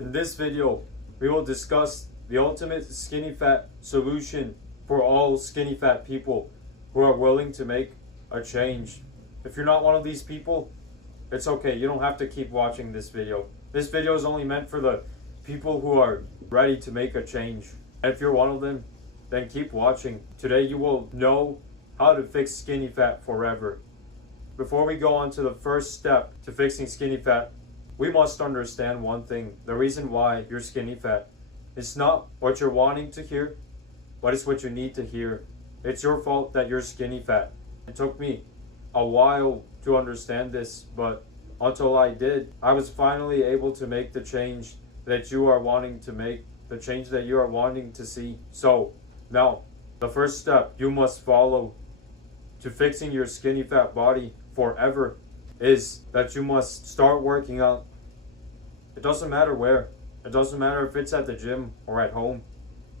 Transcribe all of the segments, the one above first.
In this video, we will discuss the ultimate skinny fat solution for all skinny fat people who are willing to make a change. If you're not one of these people, it's okay. You don't have to keep watching this video. This video is only meant for the people who are ready to make a change. And if you're one of them, then keep watching. Today you will know how to fix skinny fat forever. Before we go on to the first step to fixing skinny fat, we must understand one thing. The reason why you're skinny fat. It's not what you're wanting to hear, but it's what you need to hear. It's your fault that you're skinny fat. It took me a while to understand this, but until I did, I was finally able to make the change that you are wanting to make, the change that you are wanting to see. So, now, the first step you must follow to fixing your skinny fat body forever is that you must start working out. It doesn't matter where. It doesn't matter if it's at the gym or at home.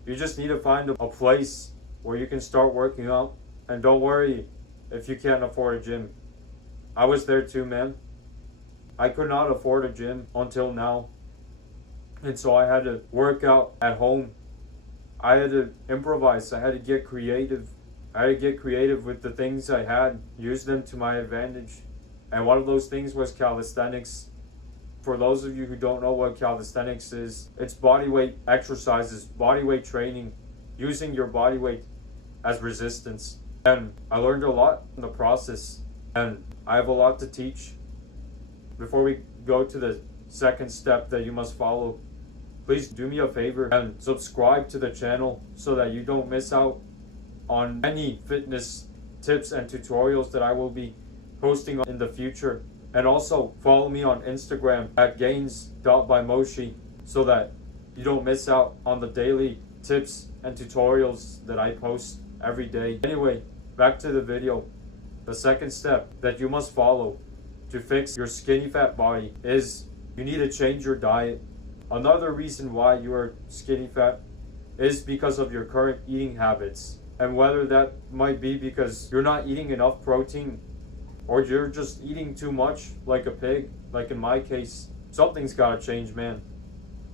You just need to find a place where you can start working out. And don't worry if you can't afford a gym. I was there too, man. I could not afford a gym until now. And so I had to work out at home. I had to improvise. I had to get creative. I had to get creative with the things I had, use them to my advantage. And one of those things was calisthenics. For those of you who don't know what calisthenics is, it's bodyweight exercises, bodyweight training, using your body weight as resistance. And I learned a lot in the process, and I have a lot to teach. Before we go to the second step that you must follow, please do me a favor and subscribe to the channel so that you don't miss out on any fitness tips and tutorials that I will be posting in the future. And also follow me on Instagram at gains.by.moshe so that you don't miss out on the daily tips and tutorials that I post every day. Anyway, back to the video. The second step that you must follow to fix your skinny fat body is you need to change your diet. Another reason why you are skinny fat is because of your current eating habits. And whether that might be because you're not eating enough protein, or you're just eating too much like a pig, like in my case, something's gotta change, man.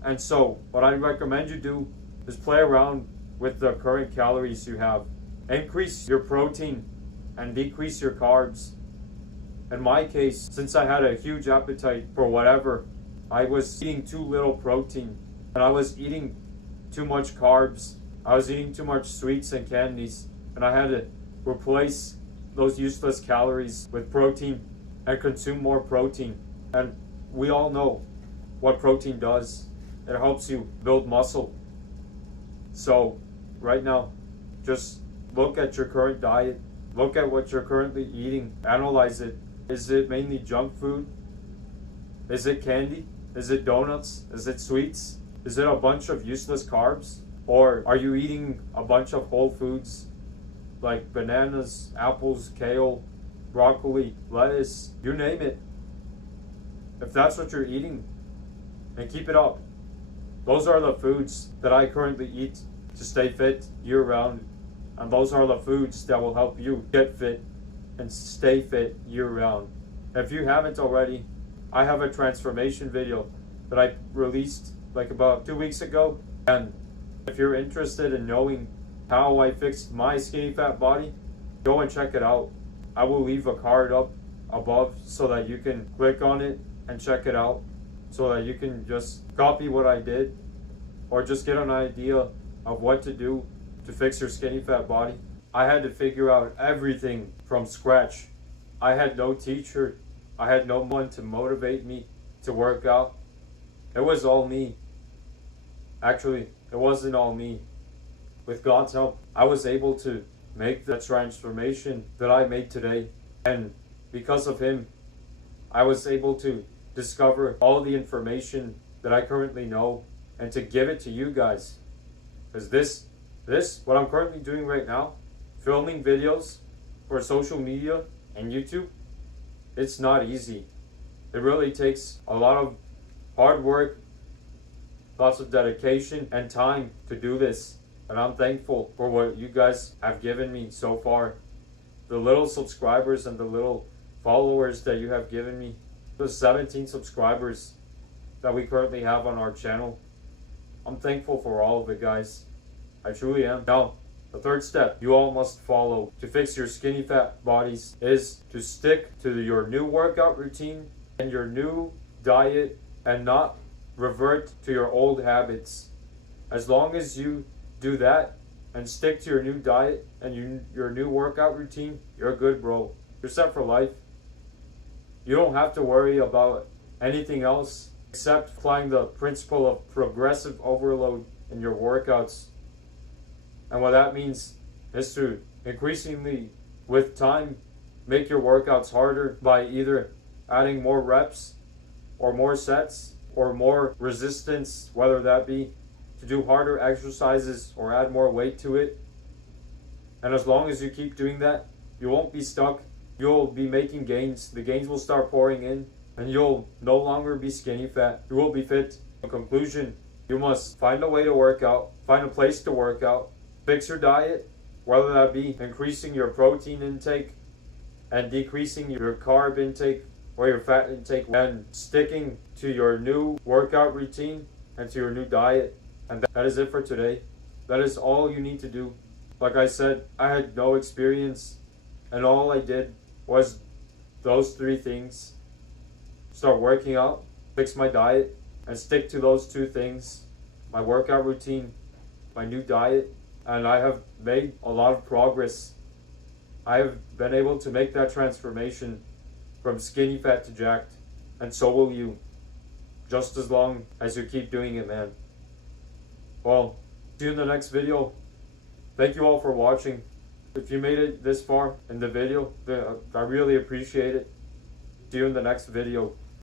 And so, what I recommend you do is play around with the current calories you have. Increase your protein and decrease your carbs. In my case, since I had a huge appetite for whatever, I was eating too little protein, and I was eating too much carbs. I was eating too much sweets and candies, and I had to replace those useless calories with protein and consume more protein. And we all know what protein does. It helps you build muscle. So right now, just look at your current diet. Look at what you're currently eating. Analyze it. Is it mainly junk food? Is it candy? Is it donuts? Is it sweets? Is it a bunch of useless carbs? Or are you eating a bunch of whole foods like bananas, apples, kale, broccoli, lettuce, you name it? If that's what you're eating, then keep it up. Those are the foods that I currently eat to stay fit year round. And those are the foods that will help you get fit and stay fit year round. If you haven't already, I have a transformation video that I released like about 2 weeks ago. And if you're interested in knowing how I fixed my skinny fat body, go and check it out. I will leave a card up above so that you can click on it and check it out, so that you can just copy what I did or just get an idea of what to do to fix your skinny fat body. I had to figure out everything from scratch. I had no teacher. I had no one to motivate me to work out. It was all me. Actually, it wasn't all me. With God's help, I was able to make the transformation that I made today. And because of Him, I was able to discover all the information that I currently know and to give it to you guys. Because this, what I'm currently doing right now, filming videos for social media and YouTube, it's not easy. It really takes a lot of hard work, lots of dedication and time to do this. And I'm thankful for what you guys have given me so far. The little subscribers and the little followers that you have given me. The 17 subscribers that we currently have on our channel. I'm thankful for all of it, guys. I truly am. Now, the third step you all must follow to fix your skinny fat bodies is to stick to your new workout routine and your new diet and not revert to your old habits. As long as you do that and stick to your new diet and your new workout routine, you're good, bro. You're set for life. You don't have to worry about anything else except applying the principle of progressive overload in your workouts. And what that means is to increasingly, with time, make your workouts harder by either adding more reps or more sets or more resistance, whether that be to do harder exercises or add more weight to it. And as long as you keep doing that, you won't be stuck. You'll be making gains. The gains will start pouring in and you'll no longer be skinny fat. You will be fit. In conclusion, you must find a way to work out, find a place to work out, fix your diet, whether that be increasing your protein intake and decreasing your carb intake or your fat intake, and sticking to your new workout routine and to your new diet. And that is it for today. That is all you need to do. Like I said, I had no experience and all I did was those three things. Start working out, fix my diet, and stick to those two things. My workout routine, my new diet, and I have made a lot of progress. I have been able to make that transformation from skinny fat to jacked, and so will you. Just as long as you keep doing it, man. Well, see you in the next video. Thank you all for watching. If you made it this far in the video, I really appreciate it. See you in the next video.